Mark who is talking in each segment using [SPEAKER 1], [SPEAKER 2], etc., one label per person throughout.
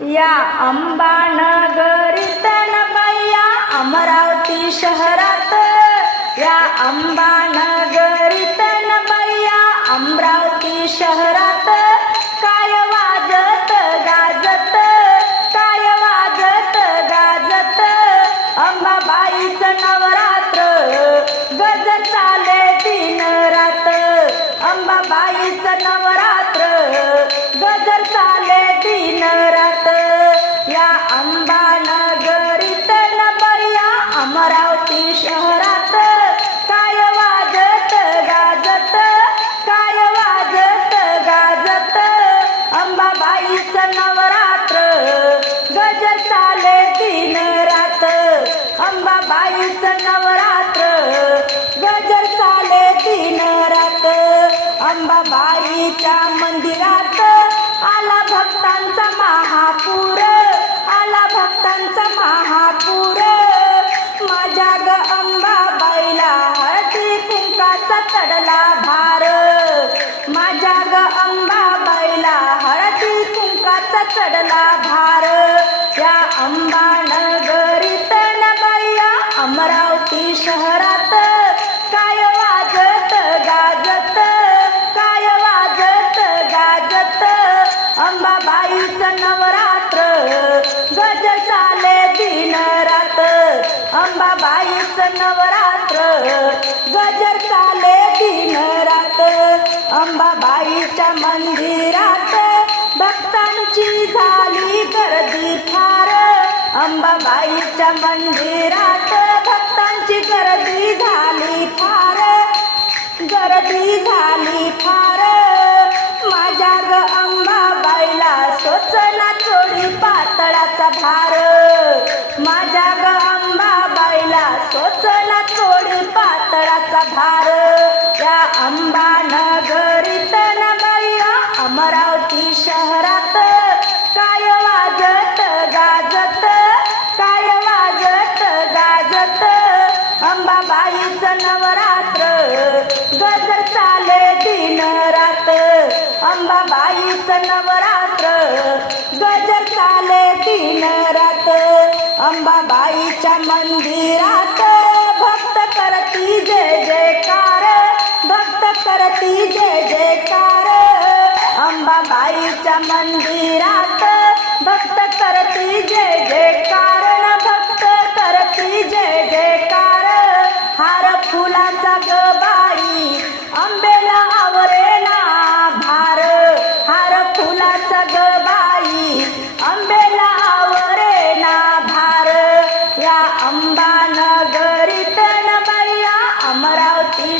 [SPEAKER 1] या अंबानगरीत बाया अमरावती शहरात. या अंबानगरीत बाया अमरावती शहरात. काय वाजत गाजत काय वाजत गाजत. अंबाबाईचं नवरात्र गज चाले दिन रात. अंबाबाईचं नवरात्र अंबाबाईचं नवरात्र. गजर चाले दिन रात. अंबाबाईच्या मंदिरात आला भक्तांचा महापूर. आला भक्तांचा महापूर. माझ्या ग अंबाबाईला हळदी कुंकाचा चढला भार. माझ्या ग अंबाबाईला हळदी कुंकाचा चढला अंबाबाईचं नवरात्र गज चाले दिन रात अंबाबाईचं नवरात्र गजर चाले दिन रात अंबाबाईच्या मंदिरात भक्तांची झाली गर्दी फार अंबाबाईच्या मंदिरात भक्तांची गर्दी झाली फार गर्दी झाली फार. पातळाचा भार माझ्या ग अंबाबाईला सोचना थोडी पातळाचा भार. या अंबानगरीत अंबाबाईचं नवरात्र. गजर चाले दिन रात. अंबाबाईच्या मंदिरात. भक्त करती जय जयकार. भक्त करती जय जयकार. अंबाबाईच्या मंदिरात. भक्त करती जय जयकार.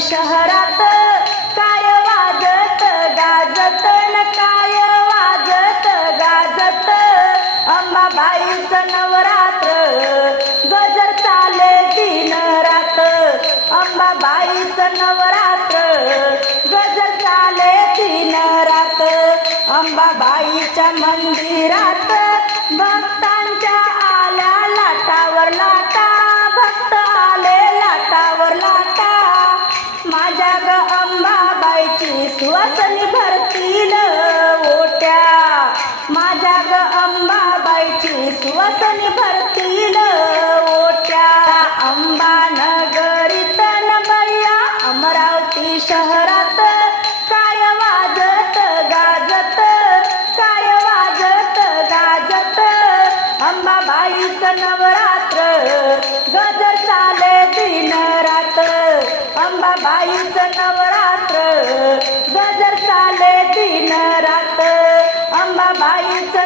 [SPEAKER 1] शहरात काय वाजत गाजत न काय वाजत गाजत. अंबाबाईच नवरात्र गजर चाले दिन रात. अंबाबाईच नवरात्र गजर चाले दिन रात. अंबाबाईच्या मंदिरात अंबाबाईची सुवासनी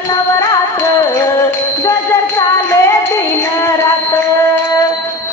[SPEAKER 1] गजर